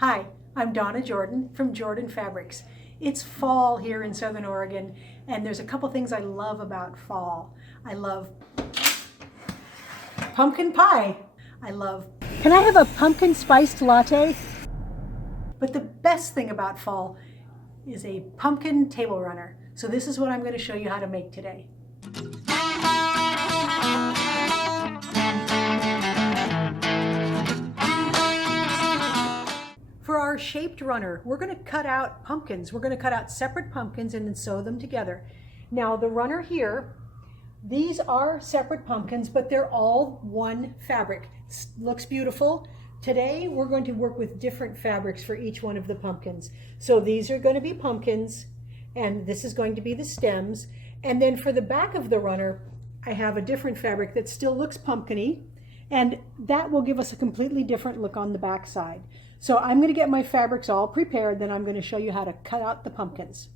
Hi, I'm Donna Jordan from Jordan Fabrics. It's fall here in Southern Oregon, and there's a couple things I love about fall. I love pumpkin pie. Can I have a pumpkin spiced latte? But the best thing about fall is a pumpkin table runner. So this is what I'm going to show you how to make today. For our shaped runner, we're going to cut out pumpkins. We're going to cut out separate pumpkins and then sew them together. Now the runner here, these are separate pumpkins, but they're all one fabric. Looks beautiful. Today we're going to work with different fabrics for each one of the pumpkins. So these are going to be pumpkins, and this is going to be the stems. And then for the back of the runner, I have a different fabric that still looks pumpkin-y, and that will give us a completely different look on the back side. So I'm going to get my fabrics all prepared, then I'm going to show you how to cut out the pumpkins.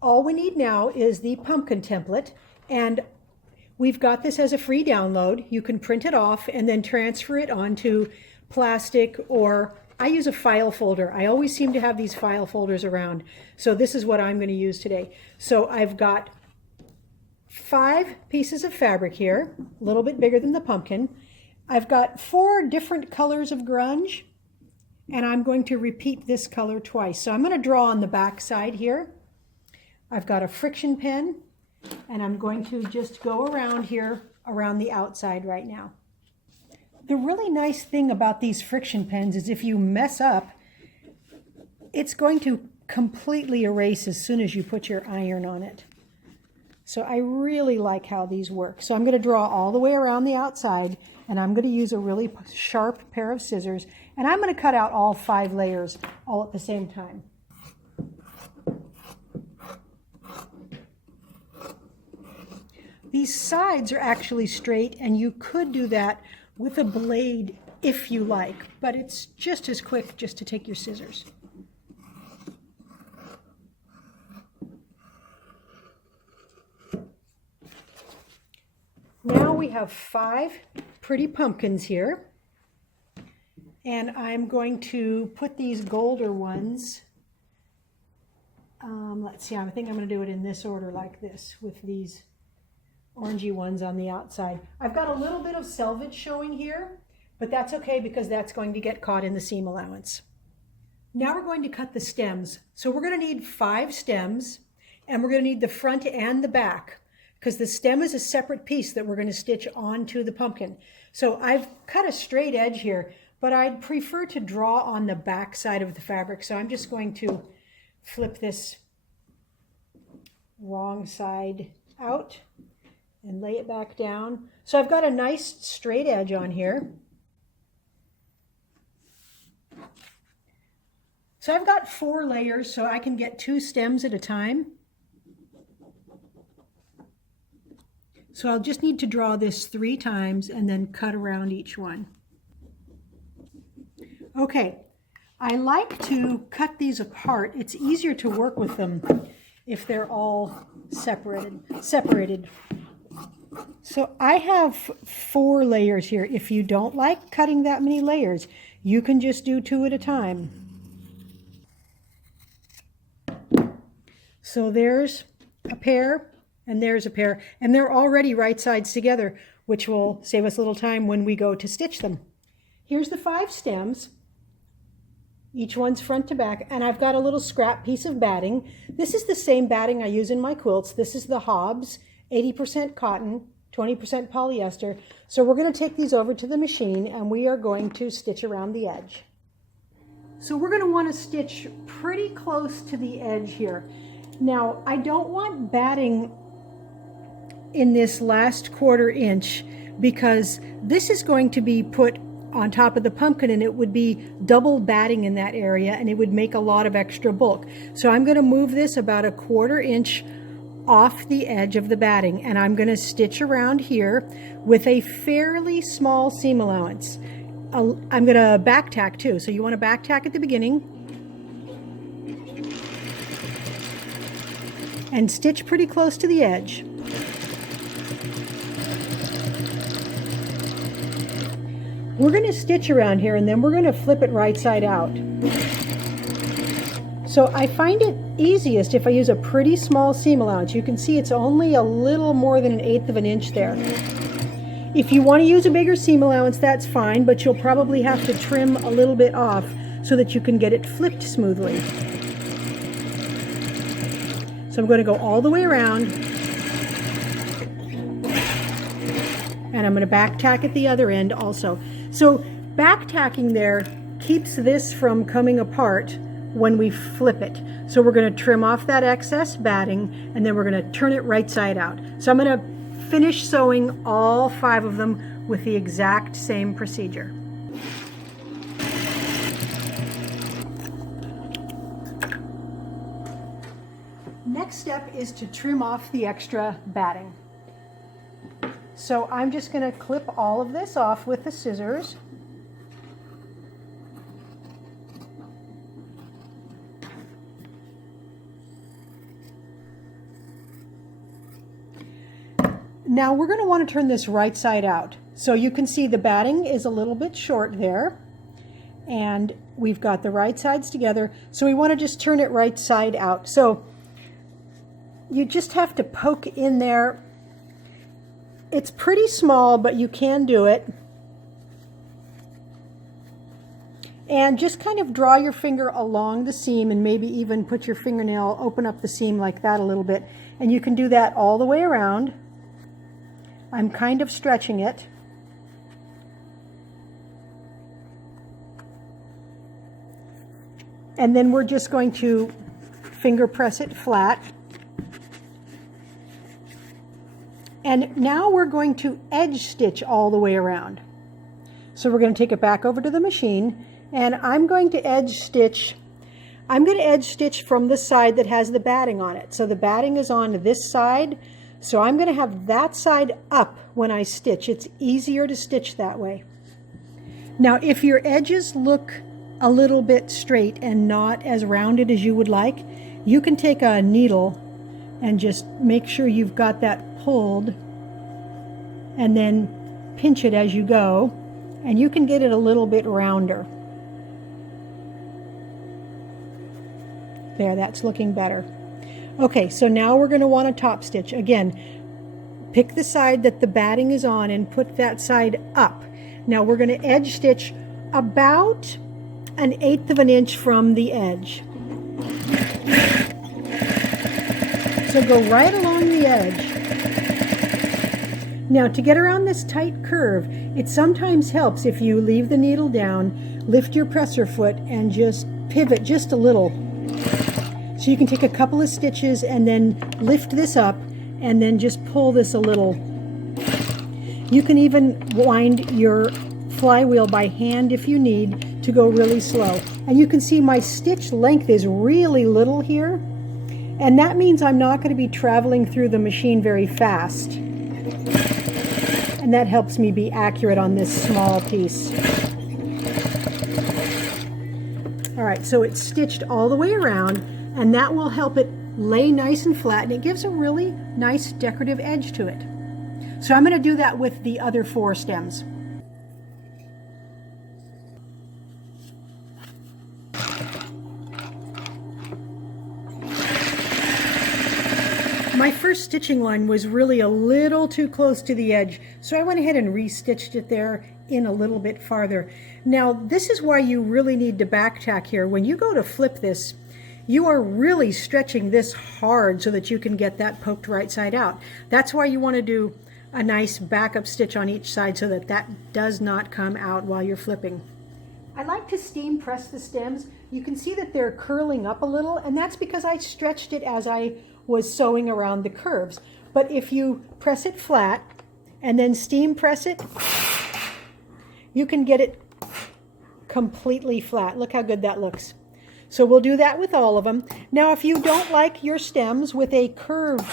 All we need now is the pumpkin template, and we've got this as a free download. You can print it off and then transfer it onto plastic, or I use a file folder. I always seem to have these file folders around. So this is what I'm going to use today. So I've got 5 pieces of fabric here, a little bit bigger than the pumpkin. I've got 4 different colors of grunge, and I'm going to repeat this color twice. So I'm going to draw on the back side here. I've got a friction pen, and I'm going to just go around here, around the outside right now. The really nice thing about these friction pens is if you mess up, it's going to completely erase as soon as you put your iron on it. So I really like how these work. So I'm going to draw all the way around the outside, and I'm going to use a really sharp pair of scissors, and I'm going to cut out all 5 layers all at the same time. These sides are actually straight, and you could do that with a blade if you like, but it's just as quick just to take your scissors. Now we have 5 pretty pumpkins here, and I'm going to put these golder ones, let's see, I think I'm going to do it in this order like this, with these orangey ones on the outside. I've got a little bit of selvage showing here, but that's okay because that's going to get caught in the seam allowance. Now we're going to cut the stems. So we're going to need 5 stems, and we're going to need the front and the back, because the stem is a separate piece that we're going to stitch onto the pumpkin. So I've cut a straight edge here, but I'd prefer to draw on the back side of the fabric. So I'm just going to flip this wrong side out and lay it back down. So I've got a nice straight edge on here. So I've got 4 layers, so I can get 2 stems at a time. So I'll just need to draw this 3 times and then cut around each one. Okay, I like to cut these apart. It's easier to work with them if they're all separated. So I have 4 layers here. If you don't like cutting that many layers, you can just do 2 at a time. So there's a pair, and there's a pair, and they're already right sides together, which will save us a little time when we go to stitch them. Here's the 5 stems. Each one's front to back, and I've got a little scrap piece of batting. This is the same batting I use in my quilts. This is the Hobbs, 80% cotton, 20% polyester. So we're going to take these over to the machine, and we are going to stitch around the edge. So we're going to want to stitch pretty close to the edge here. Now, I don't want batting in this last 1/4 inch, because this is going to be put on top of the pumpkin, and it would be double batting in that area, and it would make a lot of extra bulk. So I'm going to move this about a 1/4 inch off the edge of the batting, and I'm going to stitch around here with a fairly small seam allowance. I'm going to back tack too, so you want to back tack at the beginning and stitch pretty close to the edge. We're going to stitch around here, and then we're going to flip it right side out. So I find it easiest if I use a pretty small seam allowance. You can see it's only a little more than 1/8 of an inch there. If you want to use a bigger seam allowance, that's fine, but you'll probably have to trim a little bit off so that you can get it flipped smoothly. So I'm going to go all the way around, and I'm going to back tack at the other end also. So back tacking there keeps this from coming apart when we flip it. So we're going to trim off that excess batting, and then we're going to turn it right side out. So I'm going to finish sewing all 5 of them with the exact same procedure. Next step is to trim off the extra batting. So I'm just going to clip all of this off with the scissors. Now we're going to want to turn this right side out. So you can see the batting is a little bit short there, and we've got the right sides together. So we want to just turn it right side out. So you just have to poke in there. It's pretty small, but you can do it. And just kind of draw your finger along the seam, and maybe even put your fingernail, open up the seam like that a little bit. And you can do that all the way around. I'm kind of stretching it. And then we're just going to finger press it flat. And now we're going to edge stitch all the way around. So we're going to take it back over to the machine, and I'm going to edge stitch. I'm going to edge stitch from the side that has the batting on it. So the batting is on this side. So I'm going to have that side up when I stitch. It's easier to stitch that way. Now, if your edges look a little bit straight and not as rounded as you would like, you can take a needle and just make sure you've got that pulled, and then pinch it as you go, and you can get it a little bit rounder. There, that's looking better. Okay, so now we're going to want to top stitch. Again, pick the side that the batting is on and put that side up. Now we're going to edge stitch about 1/8 of an inch from the edge. So go right along the edge. Now to get around this tight curve, it sometimes helps if you leave the needle down, lift your presser foot, and just pivot just a little. So you can take a couple of stitches and then lift this up and then just pull this a little. You can even wind your flywheel by hand if you need to go really slow. And you can see my stitch length is really little here, and that means I'm not going to be traveling through the machine very fast. And that helps me be accurate on this small piece. All right, so it's stitched all the way around, and that will help it lay nice and flat, and it gives a really nice decorative edge to it. So I'm going to do that with the other 4 stems. My first stitching line was really a little too close to the edge, so I went ahead and re-stitched it there in a little bit farther. Now, this is why you really need to back tack here. When you go to flip this, you are really stretching this hard so that you can get that poked right side out. That's why you want to do a nice backup stitch on each side so that that does not come out while you're flipping. I like to steam press the stems. You can see that they're curling up a little, and that's because I stretched it as I was sewing around the curves. But if you press it flat and then steam press it, you can get it completely flat. Look how good that looks. So we'll do that with all of them. Now, if you don't like your stems with a curved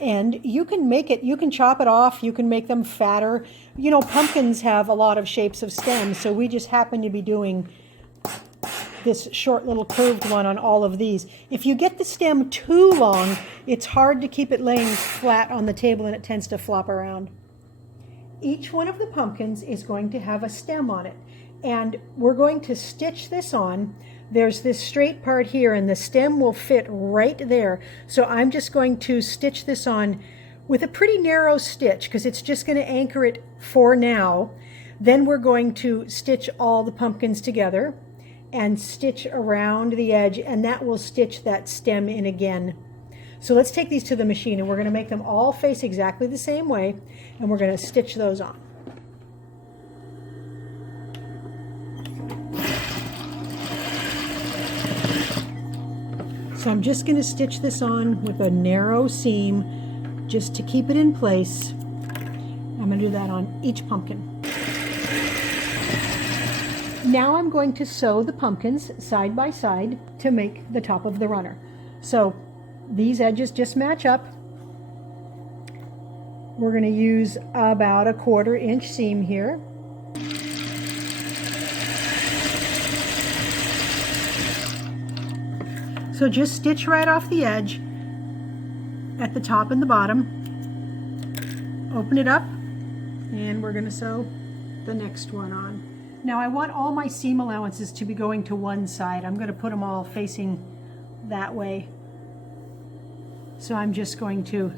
end, you can make it, you can chop it off, you can make them fatter. You know, pumpkins have a lot of shapes of stems, so we just happen to be doing this short little curved one on all of these. If you get the stem too long, it's hard to keep it laying flat on the table and it tends to flop around. Each one of the pumpkins is going to have a stem on it, and we're going to stitch this on there's this straight part here and the stem will fit right there. So I'm just going to stitch this on with a pretty narrow stitch because it's just going to anchor it for now. Then we're going to stitch all the pumpkins together and stitch around the edge, and that will stitch that stem in again. So let's take these to the machine and we're going to make them all face exactly the same way, and we're going to stitch those on. So I'm just going to stitch this on with a narrow seam just to keep it in place. I'm going to do that on each pumpkin. Now I'm going to sew the pumpkins side by side to make the top of the runner. So these edges just match up. We're going to use about a 1/4 inch seam here. So just stitch right off the edge at the top and the bottom. Open it up, and we're going to sew the next one on. Now I want all my seam allowances to be going to one side. I'm going to put them all facing that way. So I'm just going to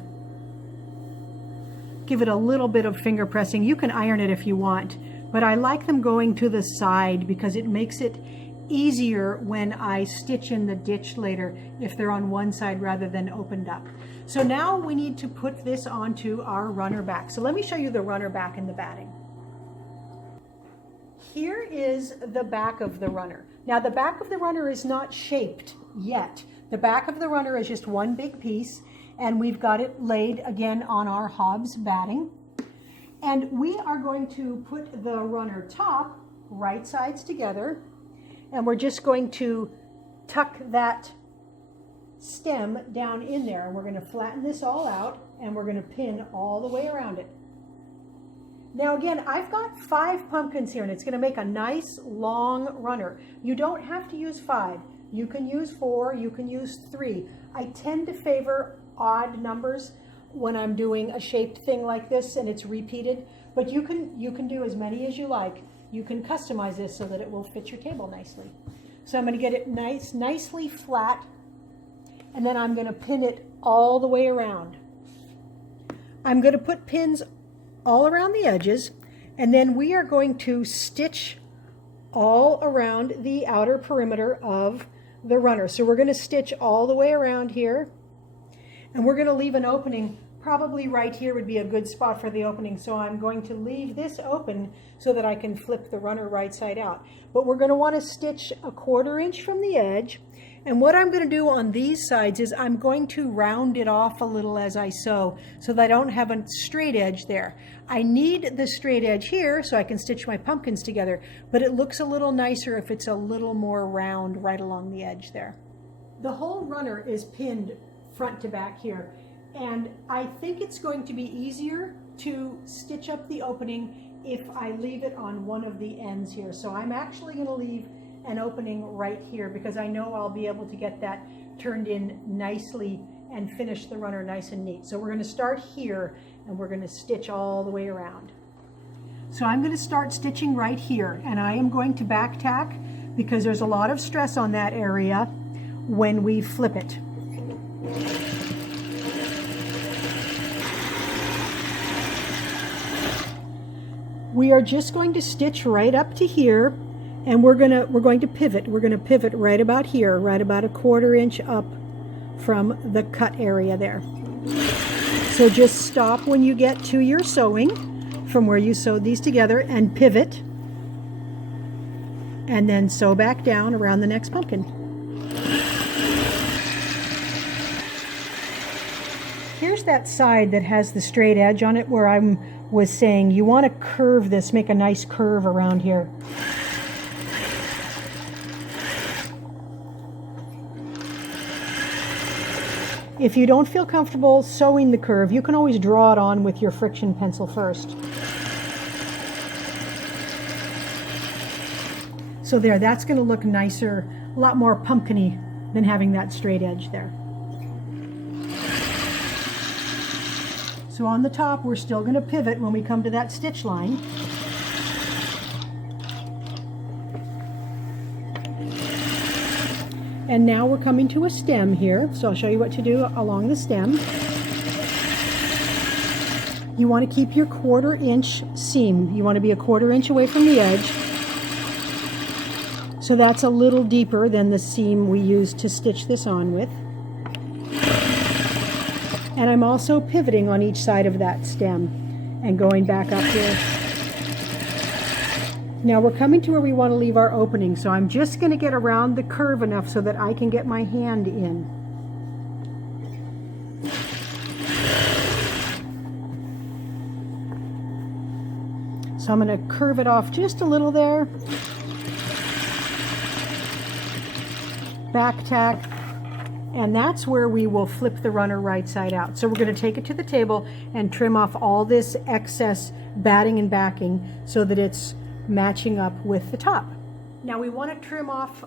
give it a little bit of finger pressing. You can iron it if you want, but I like them going to the side because it makes it easier when I stitch in the ditch later if they're on one side rather than opened up. So now we need to put this onto our runner back. So let me show you the runner back and the batting. Here is the back of the runner. Now the back of the runner is not shaped yet. The back of the runner is just one big piece, and we've got it laid again on our Hobbs batting. And we are going to put the runner top right sides together, and we're just going to tuck that stem down in there, and we're going to flatten this all out, and we're going to pin all the way around it. Now again, I've got 5 pumpkins here, and it's going to make a nice long runner. You don't have to use 5. You can use 4, you can use 3. I tend to favor odd numbers when I'm doing a shaped thing like this and it's repeated, but you can do as many as you like. You can customize this so that it will fit your table nicely. So I'm going to get it nicely flat, and then I'm going to pin it all the way around. I'm going to put pins all around the edges, and then we are going to stitch all around the outer perimeter of the runner. So we're going to stitch all the way around here, and we're going to leave an opening. Probably right here would be a good spot for the opening, so I'm going to leave this open so that I can flip the runner right side out. But we're going to want to stitch a 1/4 inch from the edge, and what I'm going to do on these sides is I'm going to round it off a little as I sew so that I don't have a straight edge there. I need the straight edge here so I can stitch my pumpkins together, but it looks a little nicer if it's a little more round right along the edge there. The whole runner is pinned front to back here, and I think it's going to be easier to stitch up the opening if I leave it on one of the ends here. So I'm actually going to leave an opening right here because I know I'll be able to get that turned in nicely and finish the runner nice and neat. So we're going to start here, and we're going to stitch all the way around. So I'm going to start stitching right here, and I am going to back tack because there's a lot of stress on that area when we flip it. We are just going to stitch right up to here, and we're going to pivot. We're going to pivot right about here, right about a 1/4 inch up from the cut area there. So just stop when you get to your sewing from where you sewed these together and pivot, and then sew back down around the next pumpkin. Here's that side that has the straight edge on it where I was saying you want to curve this, make a nice curve around here. If you don't feel comfortable sewing the curve, you can always draw it on with your friction pencil first. So there, that's going to look nicer, a lot more pumpkin-y than having that straight edge there. So on the top, we're still going to pivot when we come to that stitch line. And now we're coming to a stem here, so I'll show you what to do along the stem. You want to keep your 1/4 inch seam. You want to be a 1/4 inch away from the edge. So that's a little deeper than the seam we used to stitch this on with. And I'm also pivoting on each side of that stem and going back up here. Now we're coming to where we want to leave our opening, so I'm just going to get around the curve enough so that I can get my hand in. So I'm going to curve it off just a little there. Back tack, and that's where we will flip the runner right side out. So we're going to take it to the table and trim off all this excess batting and backing so that it's matching up with the top. Now we want to trim off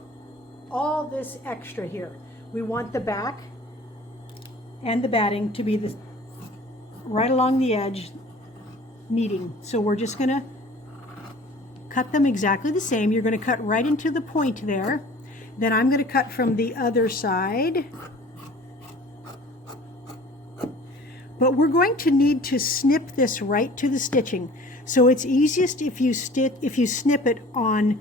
all this extra here. We want the back and the batting to be right along the edge meeting. So we're just going to cut them exactly the same. You're going to cut right into the point there. Then I'm going to cut from the other side. But we're going to need to snip this right to the stitching. So it's easiest if you snip it on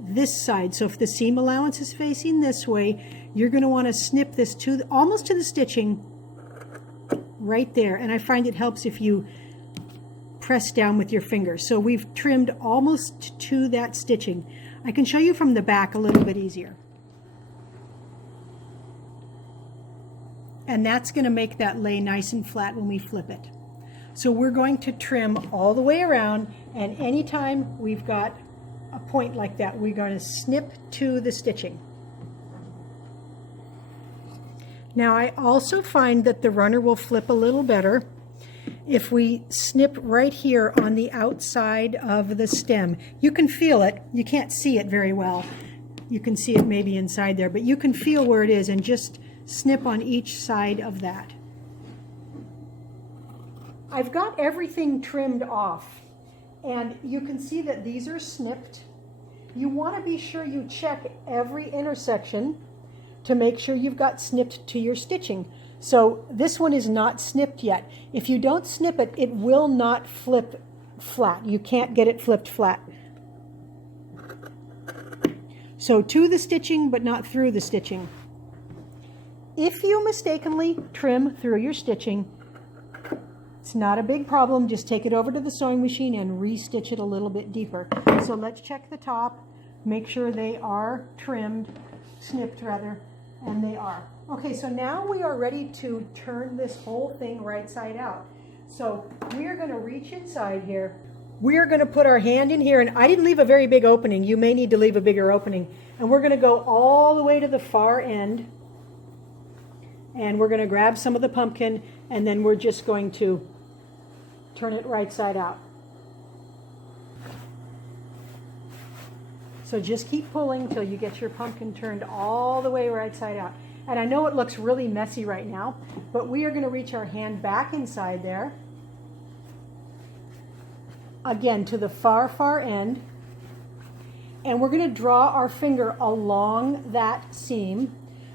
this side. So if the seam allowance is facing this way, you're going to want to snip this to almost to the stitching right there. And I find it helps if you press down with your fingers. So we've trimmed almost to that stitching. I can show you from the back a little bit easier. And that's going to make that lay nice and flat when we flip it. So we're going to trim all the way around, and anytime we've got a point like that, we're going to snip to the stitching. Now I also find that the runner will flip a little better if we snip right here on the outside of the stem. You can feel it. You can't see it very well. You can see it maybe inside there, but you can feel where it is and just snip on each side of that. I've got everything trimmed off, and you can see that these are snipped. You want to be sure you check every intersection to make sure you've got snipped to your stitching. So this one is not snipped yet. If you don't snip it, it will not flip flat. You can't get it flipped flat. So to the stitching, but not through the stitching. If you mistakenly trim through your stitching, it's not a big problem. Just take it over to the sewing machine and re-stitch it a little bit deeper. So let's check the top, make sure they are trimmed, snipped rather, and they are. Okay, so now we are ready to turn this whole thing right side out. So we are going to reach inside here. We are going to put our hand in here, and I didn't leave a very big opening. You may need to leave a bigger opening. And we're going to go all the way to the far end. And we're going to grab some of the pumpkin, and then we're just going to turn it right side out. So just keep pulling till you get your pumpkin turned all the way right side out. And I know it looks really messy right now, but we are going to reach our hand back inside there. Again, to the far, far end. And we're going to draw our finger along that seam.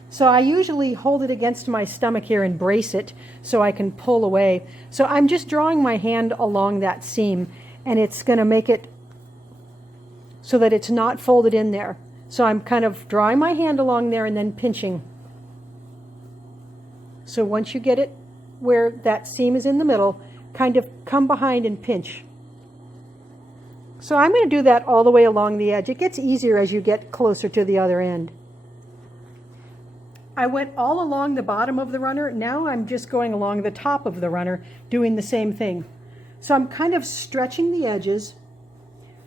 So I usually hold it against my stomach here and brace it so I can pull away. So I'm just drawing my hand along that seam, and it's going to make it so that it's not folded in there. So I'm kind of drawing my hand along there and then pinching. So once you get it where that seam is in the middle, kind of come behind and pinch. So I'm going to do that all the way along the edge. It gets easier as you get closer to the other end. I went all along the bottom of the runner. Now I'm just going along the top of the runner, doing the same thing. So I'm kind of stretching the edges,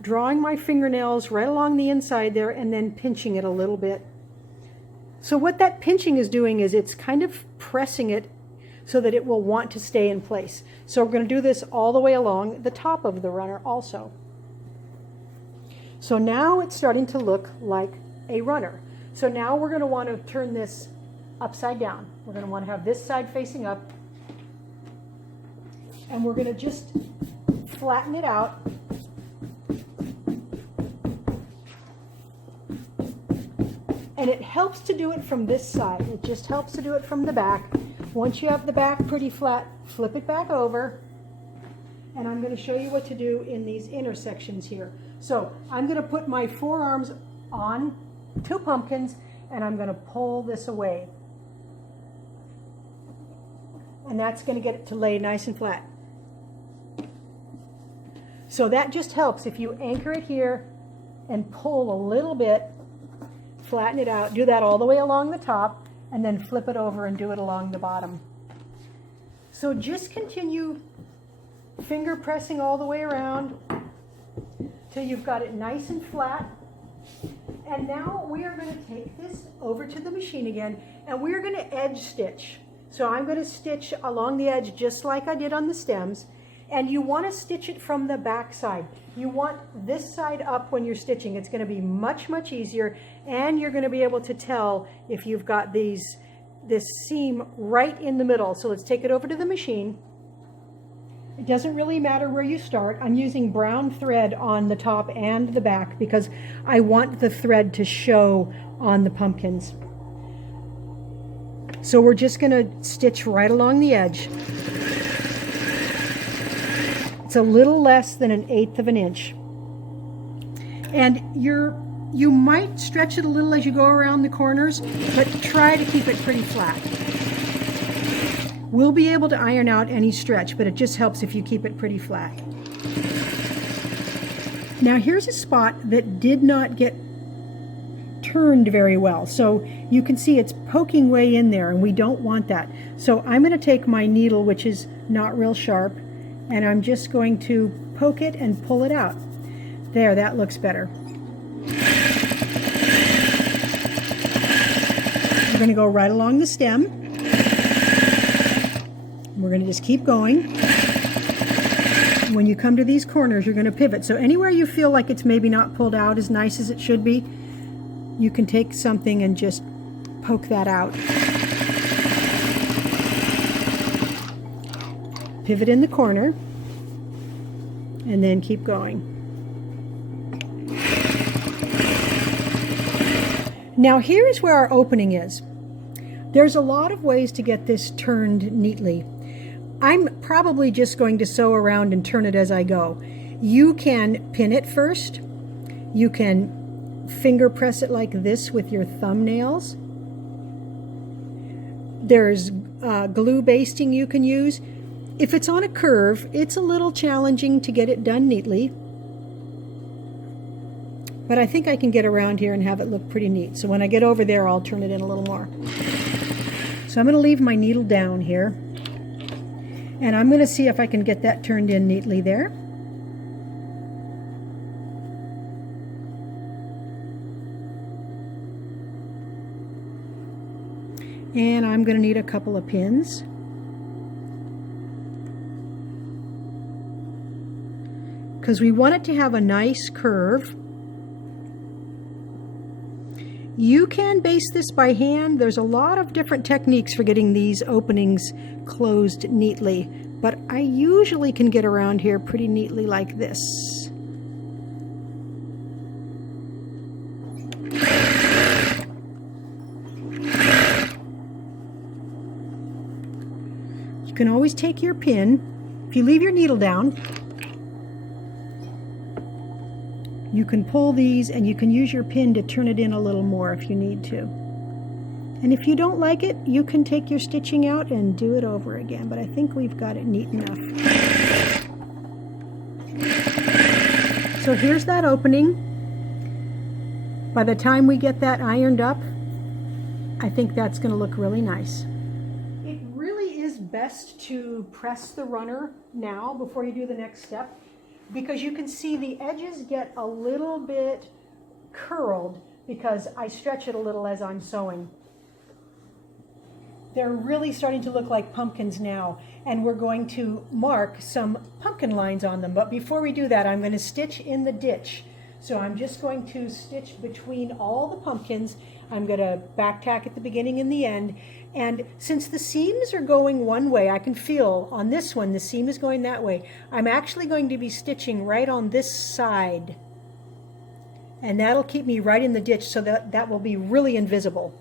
drawing my fingernails right along the inside there, and then pinching it a little bit. So what that pinching is doing is it's kind of pressing it so that it will want to stay in place. So we're going to do this all the way along the top of the runner also. So now it's starting to look like a runner. So now we're going to want to turn this upside down. We're going to want to have this side facing up, and we're going to just flatten it out. And it helps to do it from this side. It just helps to do it from the back. Once you have the back pretty flat, flip it back over. And I'm going to show you what to do in these intersections here. So I'm going to put my forearms on 2 pumpkins, and I'm going to pull this away. And that's going to get it to lay nice and flat. So that just helps if you anchor it here and pull a little bit, flatten it out, do that all the way along the top, and then flip it over and do it along the bottom. So just continue finger pressing all the way around till you've got it nice and flat. And now we are going to take this over to the machine again, and we are going to edge stitch. So I'm going to stitch along the edge just like I did on the stems, and you want to stitch it from the back side. You want this side up when you're stitching. It's going to be much, much easier, and you're going to be able to tell if you've got this seam right in the middle. So let's take it over to the machine. It doesn't really matter where you start. I'm using brown thread on the top and the back because I want the thread to show on the pumpkins. So we're just going to stitch right along the edge. It's a little less than 1/8 of an inch. And you might stretch it a little as you go around the corners, but try to keep it pretty flat. We'll be able to iron out any stretch, but it just helps if you keep it pretty flat. Now here's a spot that did not get turned very well. So you can see it's poking way in there, and we don't want that. So I'm going to take my needle, which is not real sharp, and I'm just going to poke it and pull it out. There, that looks better. We're going to go right along the stem. We're going to just keep going. When you come to these corners, you're going to pivot. So anywhere you feel like it's maybe not pulled out as nice as it should be, you can take something and just poke that out. Pivot in the corner, and then keep going. Now here's where our opening is. There's a lot of ways to get this turned neatly. I'm probably just going to sew around and turn it as I go. You can pin it first. You can finger press it like this with your thumbnails. There's glue basting you can use. If it's on a curve, it's a little challenging to get it done neatly. But I think I can get around here and have it look pretty neat. So when I get over there, I'll turn it in a little more. So I'm going to leave my needle down here. And I'm going to see if I can get that turned in neatly there. And I'm going to need a couple of pins. Because we want it to have a nice curve. You can baste this by hand. There's a lot of different techniques for getting these openings closed neatly, but I usually can get around here pretty neatly like this. You can always take your pin. If you leave your needle down, you can pull these, and you can use your pin to turn it in a little more if you need to. And if you don't like it, you can take your stitching out and do it over again, but I think we've got it neat enough. So here's that opening. By the time we get that ironed up, I think that's going to look really nice. It really is best to press the runner now before you do the next step, because you can see the edges get a little bit curled because I stretch it a little as I'm sewing. They're really starting to look like pumpkins now, and we're going to mark some pumpkin lines on them. But before we do that, I'm going to stitch in the ditch. So I'm just going to stitch between all the pumpkins. I'm going to back tack at the beginning and the end. And since the seams are going one way, I can feel on this one the seam is going that way. I'm actually going to be stitching right on this side. and that'll keep me right in the ditch, so that will be really invisible.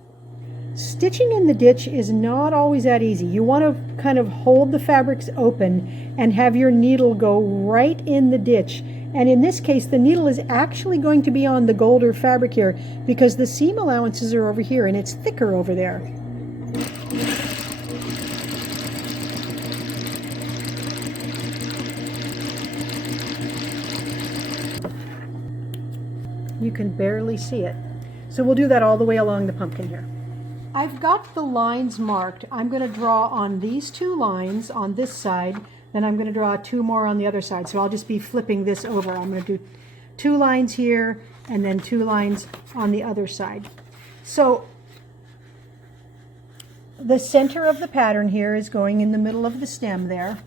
Stitching in the ditch is not always that easy. You want to kind of hold the fabrics open and have your needle go right in the ditch. And in this case, the needle is actually going to be on the golder fabric here because the seam allowances are over here and it's thicker over there. You can barely see it. So we'll do that all the way along the pumpkin here. I've got the lines marked. I'm going to draw on these 2 lines on this side, then I'm going to draw 2 more on the other side. So I'll just be flipping this over. I'm going to do 2 lines here and then 2 lines on the other side. So the center of the pattern here is going in the middle of the stem there.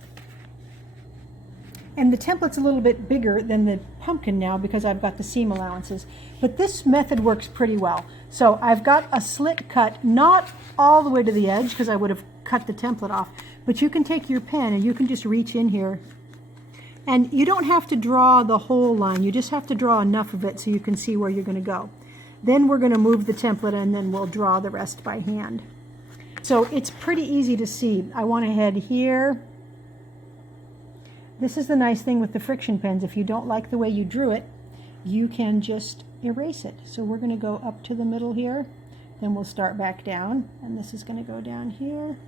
And the template's a little bit bigger than the pumpkin now because I've got the seam allowances. But this method works pretty well. So I've got a slit cut, not all the way to the edge because I would have cut the template off. But you can take your pen and you can just reach in here. And you don't have to draw the whole line. You just have to draw enough of it so you can see where you're going to go. Then we're going to move the template and then we'll draw the rest by hand. So it's pretty easy to see. I want to head here. This is the nice thing with the friction pens. If you don't like the way you drew it, you can just erase it. So we're going to go up to the middle here, then we'll start back down, and this is going to go down here.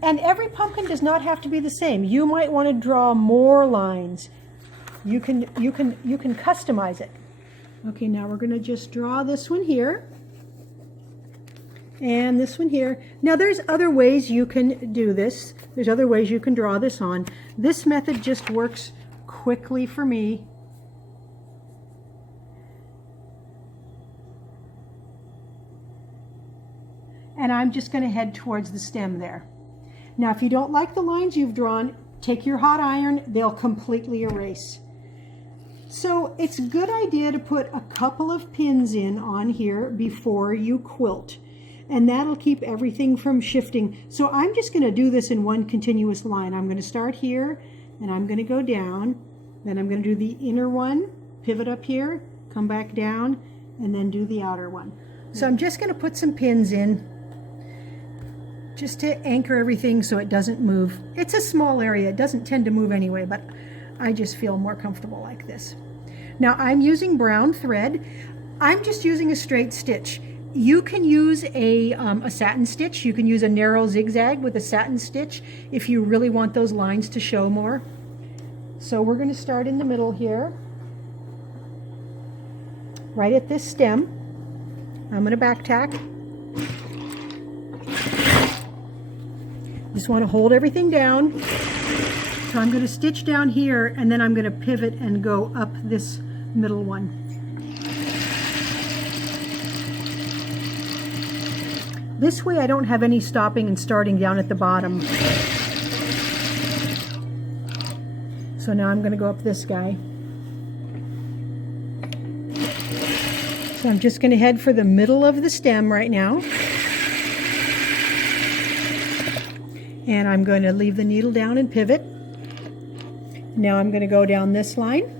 And every pumpkin does not have to be the same. You might want to draw more lines. You can customize it. Okay, now we're going to just draw this one here. And this one here. Now there's other ways you can do this. There's other ways you can draw this on. This method just works quickly for me. And I'm just going to head towards the stem there. Now if you don't like the lines you've drawn, take your hot iron, they'll completely erase. So it's a good idea to put a couple of pins in on here before you quilt. And that'll keep everything from shifting. So I'm just going to do this in one continuous line. I'm going to start here, and I'm going to go down. Then I'm going to do the inner one, pivot up here, come back down, and then do the outer one. So I'm just going to put some pins in just to anchor everything so it doesn't move. It's a small area. It doesn't tend to move anyway, but I just feel more comfortable like this. Now I'm using brown thread. I'm just using a straight stitch. You can use a satin stitch. You can use a narrow zigzag with a satin stitch if you really want those lines to show more. So we're going to start in the middle here, right at this stem. I'm going to back tack. Just want to hold everything down. So I'm going to stitch down here and then I'm going to pivot and go up this middle one. This way I don't have any stopping and starting down at the bottom. So now I'm going to go up this guy. So I'm just going to head for the middle of the stem right now. And I'm going to leave the needle down and pivot. Now I'm going to go down this line.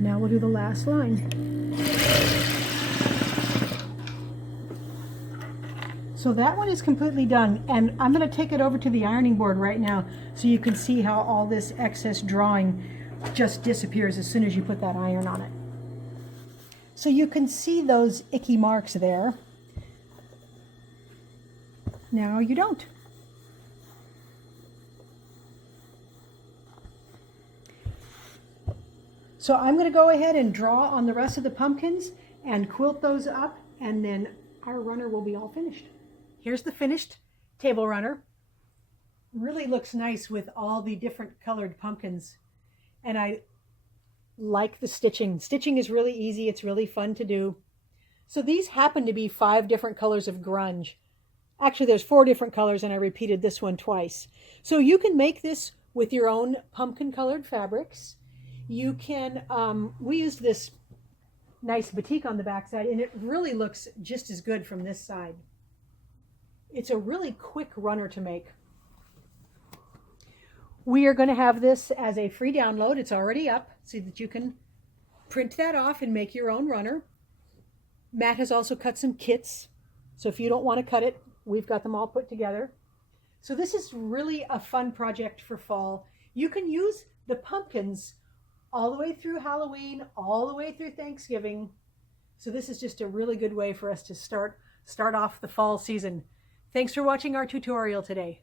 Now we'll do the last line. So that one is completely done, and I'm going to take it over to the ironing board right now so you can see how all this excess drawing just disappears as soon as you put that iron on it. So you can see those icky marks there. Now you don't. So I'm going to go ahead and draw on the rest of the pumpkins and quilt those up, and then our runner will be all finished. Here's the finished table runner. Really looks nice with all the different colored pumpkins. And I like the stitching. Stitching is really easy. It's really fun to do. So these happen to be 5 different colors of grunge. Actually, there's 4 different colors, and I repeated this one twice. So you can make this with your own pumpkin colored fabrics. You can, we used this nice batik on the back side, and it really looks just as good from this side. It's a really quick runner to make. We are going to have this as a free download. It's already up so that you can print that off and make your own runner. Matt has also cut some kits. So if you don't want to cut it, we've got them all put together. So this is really a fun project for fall. You can use the pumpkins all the way through Halloween, all the way through Thanksgiving. So this is just a really good way for us to start off the fall season. Thanks for watching our tutorial today.